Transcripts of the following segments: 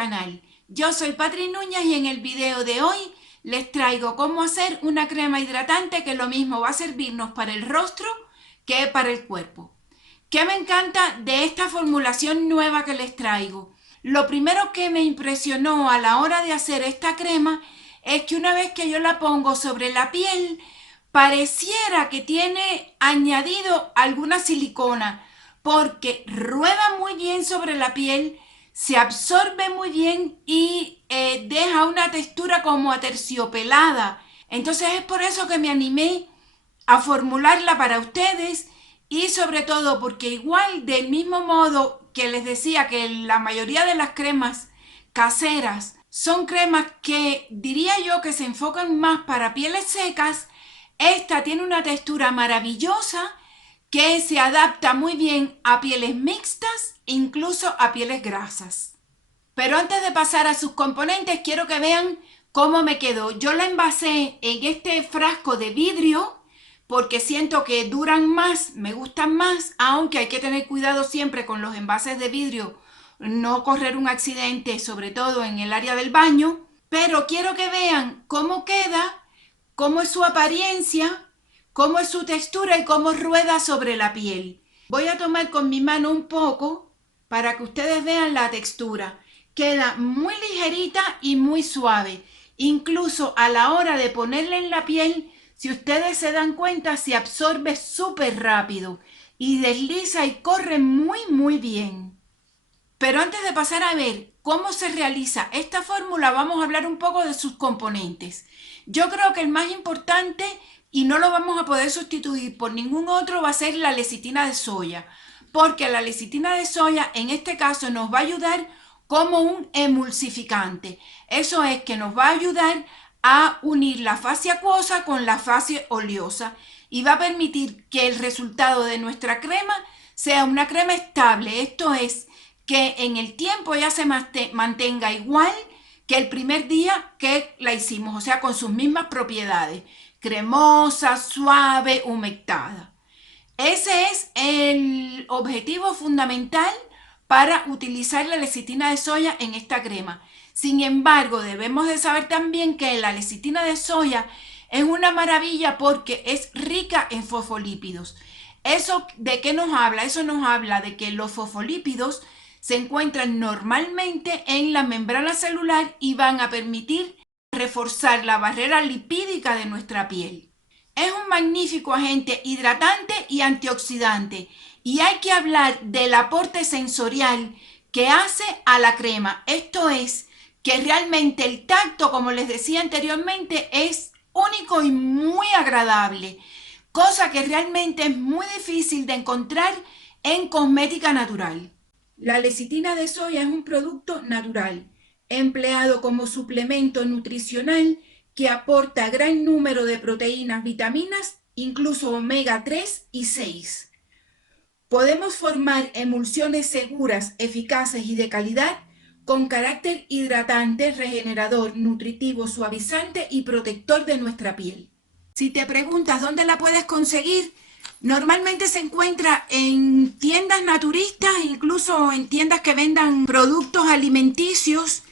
canal. Yo soy Patri Núñez y en el video de hoy les traigo cómo hacer una crema hidratante que lo mismo va a servirnos para el rostro que para el cuerpo. ¿Qué me encanta de esta formulación nueva que les traigo? Lo primero que me impresionó a la hora de hacer esta crema es que una vez que yo la pongo sobre la piel, pareciera que tiene añadido alguna silicona, porque rueda muy bien sobre la piel, se absorbe muy bien y deja una textura como aterciopelada. Entonces es por eso que me animé a formularla para ustedes y sobre todo porque igual del mismo modo que les decía que la mayoría de las cremas caseras son cremas que diría yo que se enfocan más para pieles secas, esta tiene una textura maravillosa que se adapta muy bien a pieles mixtas, incluso a pieles grasas. Pero antes de pasar a sus componentes, quiero que vean cómo me quedó. Yo la envasé en este frasco de vidrio porque siento que duran más, me gustan más, aunque hay que tener cuidado siempre con los envases de vidrio, no correr un accidente, sobre todo en el área del baño. Pero quiero que vean cómo queda, cómo es su apariencia, cómo es su textura y cómo rueda sobre la piel. Voy a tomar con mi mano un poco para que ustedes vean la textura. Queda muy ligerita y muy suave. Incluso a la hora de ponerla en la piel, si ustedes se dan cuenta, se absorbe súper rápido y desliza y corre muy bien. Pero antes de pasar a ver cómo se realiza esta fórmula, vamos a hablar un poco de sus componentes. Yo creo que el más importante, y no lo vamos a poder sustituir por ningún otro, va a ser la lecitina de soya, porque la lecitina de soya en este caso nos va a ayudar como un emulsificante. Eso es que nos va a ayudar a unir la fase acuosa con la fase oleosa y va a permitir que el resultado de nuestra crema sea una crema estable. Esto es que en el tiempo ella se mantenga igual que el primer día que la hicimos, o sea, con sus mismas propiedades, cremosa, suave, humectada. Ese es el objetivo fundamental para utilizar la lecitina de soya en esta crema. Sin embargo, debemos de saber también que la lecitina de soya es una maravilla porque es rica en fosfolípidos. ¿Eso de qué nos habla? Eso nos habla de que los fosfolípidos se encuentran normalmente en la membrana celular y van a permitir reforzar la barrera lipídica de nuestra piel. Es un magnífico agente hidratante y antioxidante y hay que hablar del aporte sensorial que hace a la crema. Esto es que realmente el tacto, como les decía anteriormente, es único y muy agradable, cosa que realmente es muy difícil de encontrar en cosmética natural. La lecitina de soya es un producto natural, empleado como suplemento nutricional que aporta gran número de proteínas, vitaminas, incluso omega 3 y 6. Podemos formar emulsiones seguras, eficaces y de calidad con carácter hidratante, regenerador, nutritivo, suavizante y protector de nuestra piel. Si te preguntas dónde la puedes conseguir, normalmente se encuentra en tiendas naturistas, incluso en tiendas que vendan productos alimenticios,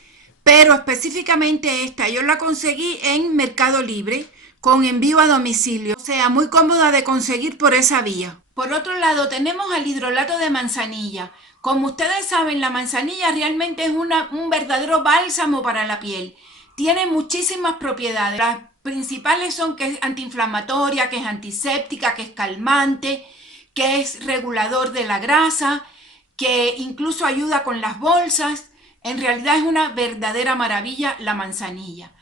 pero específicamente esta yo la conseguí en Mercado Libre con envío a domicilio, o sea, muy cómoda de conseguir por esa vía. Por otro lado, tenemos al hidrolato de manzanilla. Como ustedes saben, la manzanilla realmente es un verdadero bálsamo para la piel. Tiene muchísimas propiedades. Las principales son que es antiinflamatoria, que es antiséptica, que es calmante, que es regulador de la grasa, que incluso ayuda con las bolsas. En realidad es una verdadera maravilla la manzanilla.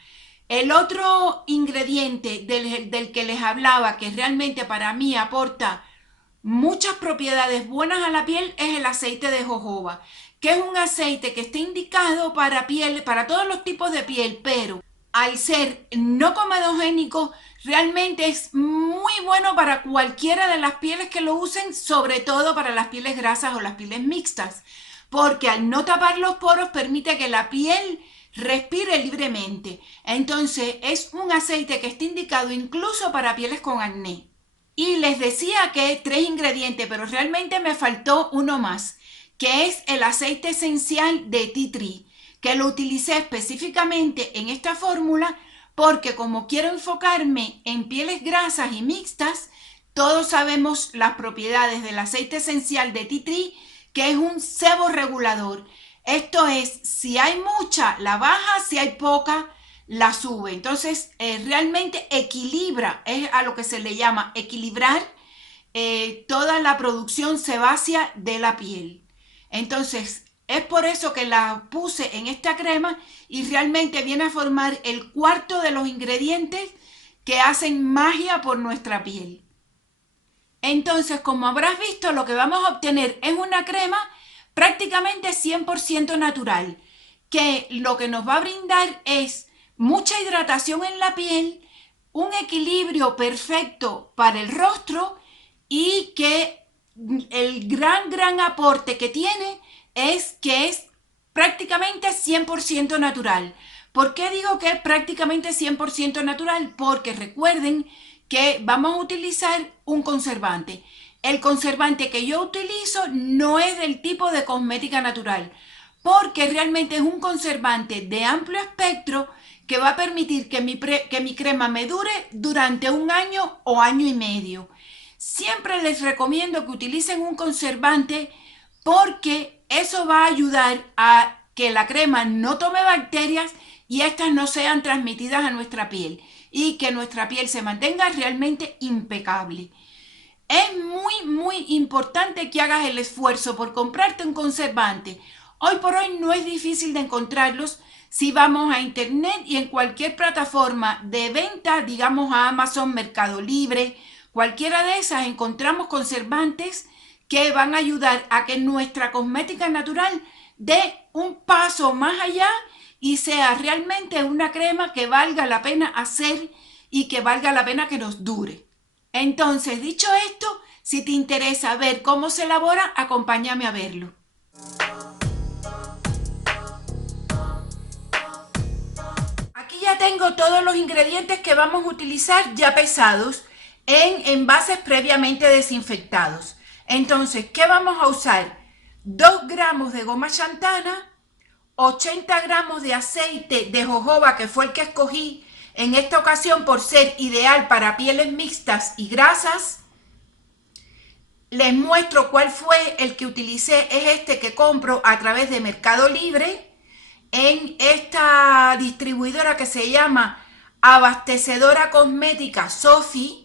El otro ingrediente del que les hablaba, que realmente para mí aporta muchas propiedades buenas a la piel, es el aceite de jojoba, que es un aceite que está indicado para piel, para todos los tipos de piel, pero al ser no comedogénico, realmente es muy bueno para cualquiera de las pieles que lo usen, sobre todo para las pieles grasas o las pieles mixtas, porque al no tapar los poros permite que la piel respire libremente. Entonces es un aceite que está indicado incluso para pieles con acné. Y les decía que 3 ingredientes, pero realmente me faltó uno más, que es el aceite esencial de tea tree, que lo utilicé específicamente en esta fórmula porque como quiero enfocarme en pieles grasas y mixtas, todos sabemos las propiedades del aceite esencial de tea tree, que es un sebo regulador. Esto es, si hay mucha, la baja, si hay poca, la sube. Entonces, realmente equilibra, es a lo que se le llama equilibrar toda la producción sebácea de la piel. Entonces, es por eso que la puse en esta crema y realmente viene a formar el cuarto de los ingredientes que hacen magia por nuestra piel. Entonces, como habrás visto, lo que vamos a obtener es una crema prácticamente 100% natural, que lo que nos va a brindar es mucha hidratación en la piel, un equilibrio perfecto para el rostro y que el gran aporte que tiene es que es prácticamente 100% natural. ¿Por qué digo que es prácticamente 100% natural? Porque recuerden que vamos a utilizar un conservante. El conservante que yo utilizo no es del tipo de cosmética natural, porque realmente es un conservante de amplio espectro que va a permitir que mi crema me dure durante un año o año y medio. Siempre les recomiendo que utilicen un conservante porque eso va a ayudar a que la crema no tome bacterias y estas no sean transmitidas a nuestra piel y que nuestra piel se mantenga realmente impecable. Es muy importante que hagas el esfuerzo por comprarte un conservante. Hoy por hoy no es difícil de encontrarlos si vamos a internet y en cualquier plataforma de venta, digamos a Amazon, Mercado Libre, cualquiera de esas encontramos conservantes que van a ayudar a que nuestra cosmética natural dé un paso más allá y sea realmente una crema que valga la pena hacer y que valga la pena que nos dure. Entonces, dicho esto, si te interesa ver cómo se elabora, acompáñame a verlo. Aquí ya tengo todos los ingredientes que vamos a utilizar ya pesados en envases previamente desinfectados. Entonces, ¿qué vamos a usar? 2 gramos de goma xantana, 80 gramos de aceite de jojoba, que fue el que escogí en esta ocasión por ser ideal para pieles mixtas y grasas. Les muestro cuál fue el que utilicé, es este que compro a través de Mercado Libre en esta distribuidora que se llama Abastecedora Cosmética Sofi.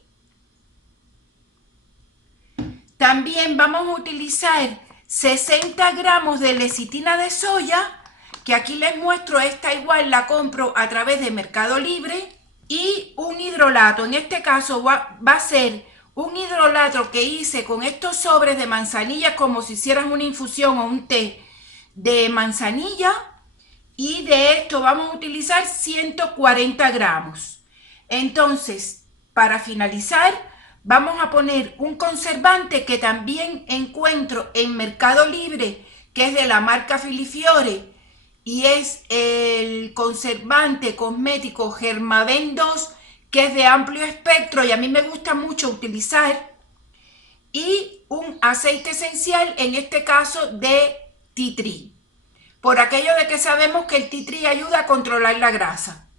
También vamos a utilizar 60 gramos de lecitina de soya, que aquí les muestro, esta igual la compro a través de Mercado Libre, y un hidrolato. En este caso va a ser un hidrolato que hice con estos sobres de manzanilla, como si hicieras una infusión o un té de manzanilla, y de esto vamos a utilizar 140 gramos. Entonces, para finalizar, vamos a poner un conservante que también encuentro en Mercado Libre, que es de la marca Filifiore, y es el conservante cosmético Germaven 2, que es de amplio espectro y a mí me gusta mucho utilizar, y un aceite esencial, en este caso de tea tree, por aquello de que sabemos que el tea tree ayuda a controlar la grasa.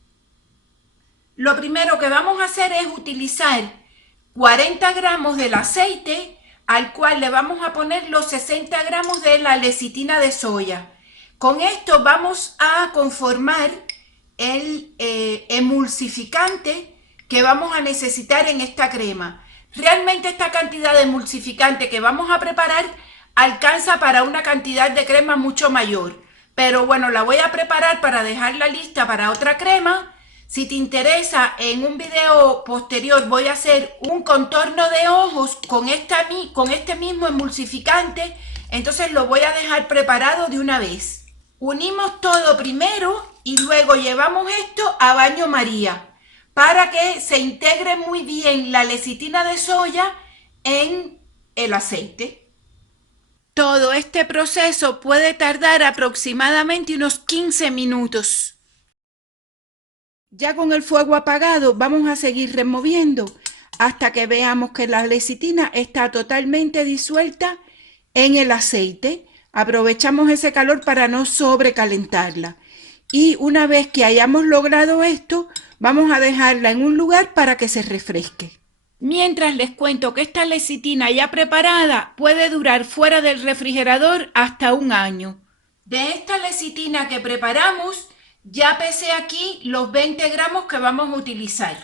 Lo primero que vamos a hacer es utilizar 40 gramos del aceite, al cual le vamos a poner los 60 gramos de la lecitina de soya. Con esto vamos a conformar el emulsificante que vamos a necesitar en esta crema. Realmente esta cantidad de emulsificante que vamos a preparar alcanza para una cantidad de crema mucho mayor. Pero bueno, la voy a preparar para dejarla lista para otra crema. Si te interesa, en un video posterior voy a hacer un contorno de ojos con este mismo emulsificante. Entonces lo voy a dejar preparado de una vez. Unimos todo primero y luego llevamos esto a baño María para que se integre muy bien la lecitina de soya en el aceite. Todo este proceso puede tardar aproximadamente unos 15 minutos. Ya con el fuego apagado vamos a seguir removiendo hasta que veamos que la lecitina está totalmente disuelta en el aceite. Aprovechamos ese calor para no sobrecalentarla. Y una vez que hayamos logrado esto, vamos a dejarla en un lugar para que se refresque. Mientras les cuento que esta lecitina ya preparada puede durar fuera del refrigerador hasta un año. De esta lecitina que preparamos, ya pesé aquí los 20 gramos que vamos a utilizar.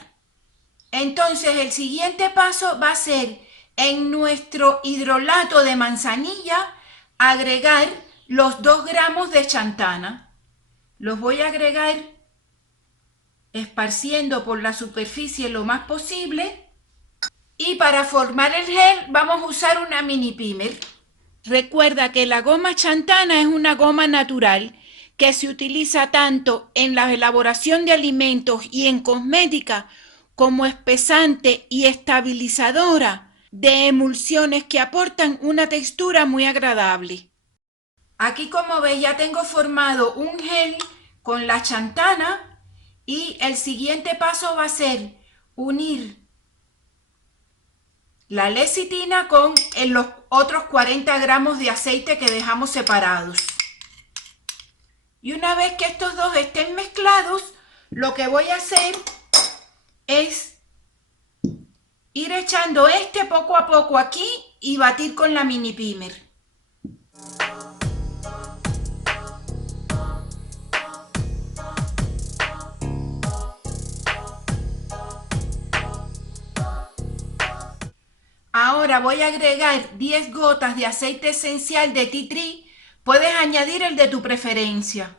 Entonces el siguiente paso va a ser en nuestro hidrolato de manzanilla agregar los 2 gramos de chantana. Los voy a agregar esparciendo por la superficie lo más posible. Y para formar el gel vamos a usar una mini pimer. Recuerda que la goma chantana es una goma natural que se utiliza tanto en la elaboración de alimentos y en cosmética como espesante y estabilizadora de emulsiones que aportan una textura muy agradable. Aquí, como ves, ya tengo formado un gel con la chantana y el siguiente paso va a ser unir la lecitina con los otros 40 gramos de aceite que dejamos separados. Y una vez que estos dos estén mezclados, lo que voy a hacer es ir echando poco a poco aquí y batir con la mini pimer. Ahora voy a agregar 10 gotas de aceite esencial de tea tree. Puedes añadir el de tu preferencia.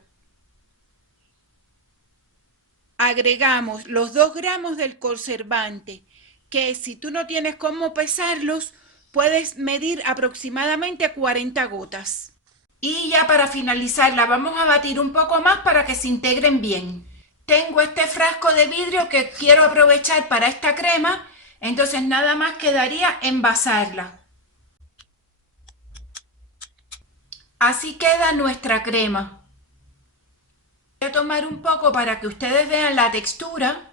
Agregamos los 2 gramos del conservante, que si tú no tienes cómo pesarlos, puedes medir aproximadamente 40 gotas. Y ya para finalizar la vamos a batir un poco más para que se integren bien. Tengo este frasco de vidrio que quiero aprovechar para esta crema, entonces nada más quedaría envasarla. Así queda nuestra crema. Voy a tomar un poco para que ustedes vean la textura.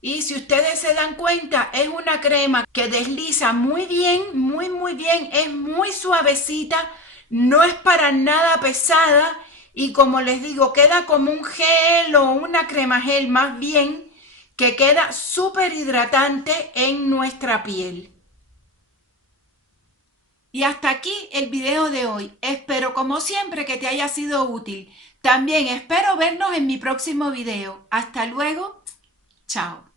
Y si ustedes se dan cuenta, es una crema que desliza muy bien, muy bien, es muy suavecita, no es para nada pesada y como les digo, queda como un gel o una crema gel más bien, que queda súper hidratante en nuestra piel. Y hasta aquí el video de hoy. Espero como siempre que te haya sido útil. También espero vernos en mi próximo video. Hasta luego. Chao.